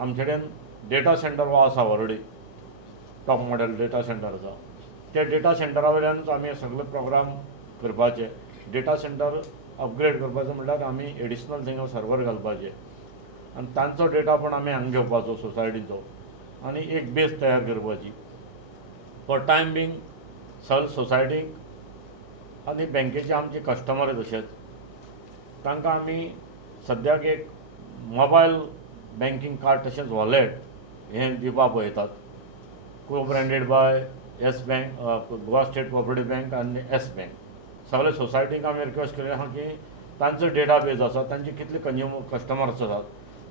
आमचे कडेन data centre हो आसा already, top model data centre आसा. त्या डेटा सेंटरा वयल्यानूच आमी सगळे प्रोग्राम करपाचे. डेटा सेंटर अपग्रेड करपाचो म्हणल्यार आमी एडिशनल थिंगा सर्वर घालपाचे आनी तांचो डेटा पण आमी हांगा घेवपाचो सोसायटीचो आनी एक बेस तयार करपाची. फॉर टायम बींग सगळे सोसायटीक आनी बँकेचे आमचे कस्टमर तशेंच तांकां आमी सद्याक एक मोबायल बँकींग कार्ड तशेंच वॉलेट हें दिवपा पळयतात. को branded by Yes Bank, Goa state cooperative bank आनी येस बँक. सगळे सोसायटीक आमी रिक्वेस्ट केलें आहा की तांचो डेटा बेज आसा, तांचे कितले कस्टमर्स आसात,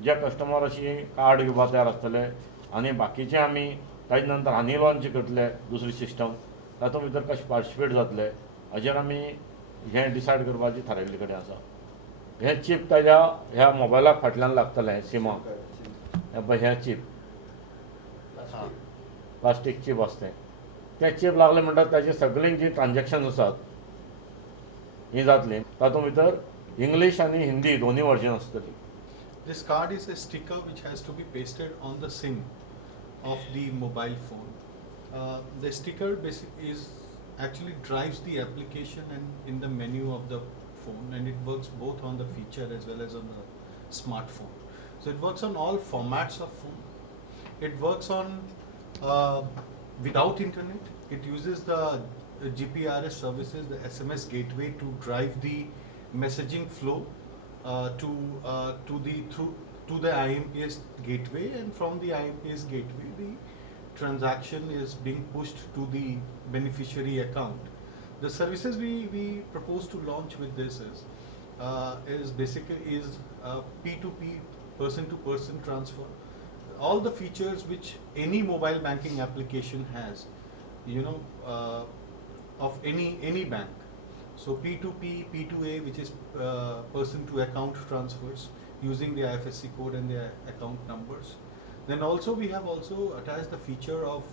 जे कस्टमर अशी कार्ड घेवपा तयार आसतले आनी बाकीचे आमी ताजे नंतर आनी लॉन्च करतले दुसरी सिस्टम, तातूंत भितर कशें पार्टिसिपेट जातले हाजेर आमी हें डिसायड करपाची थारायिल्ले कडेन आसा. हें चीप ताज्या ह्या मोबायलाक फाटल्यान लागतलें सिमा, हें चीप प्लास्टीक चीप आसता तें चीप लागलें म्हणटा ताजी सगळीं जी ट्रान्जॅक्शन आसात ही जातली. तातूंत भितर इंग्लीश आनी हिंदी दोनूय वर्जन आसतली. This card is a sticker which has to be pasted on the SIM of the mobile phone. The sticker actually drives the application and in the menu of the phone, and it works both on the feature as well as on the smartphone. So it works on all formats of phone. It works on without internet. It uses the GPRS services, the SMS gateway, to drive the messaging flow to the IMPS gateway, and from the IMPS gateway the transaction is being pushed to the beneficiary account. The services we propose to launch with this is basically P2P, person to person transfer. All the features which any mobile banking application has, of any bank. So P2P, P2A, which is person to account transfers using the IFSC code and the account numbers. Then also we have also attached the feature of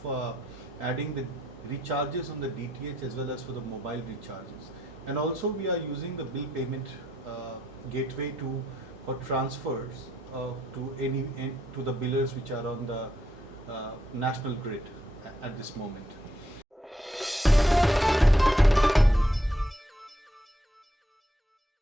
adding the recharges on the DTH as well as for the mobile recharges. And also we are using the bill payment gateway for transfers to the billers which are on the national grid at this moment.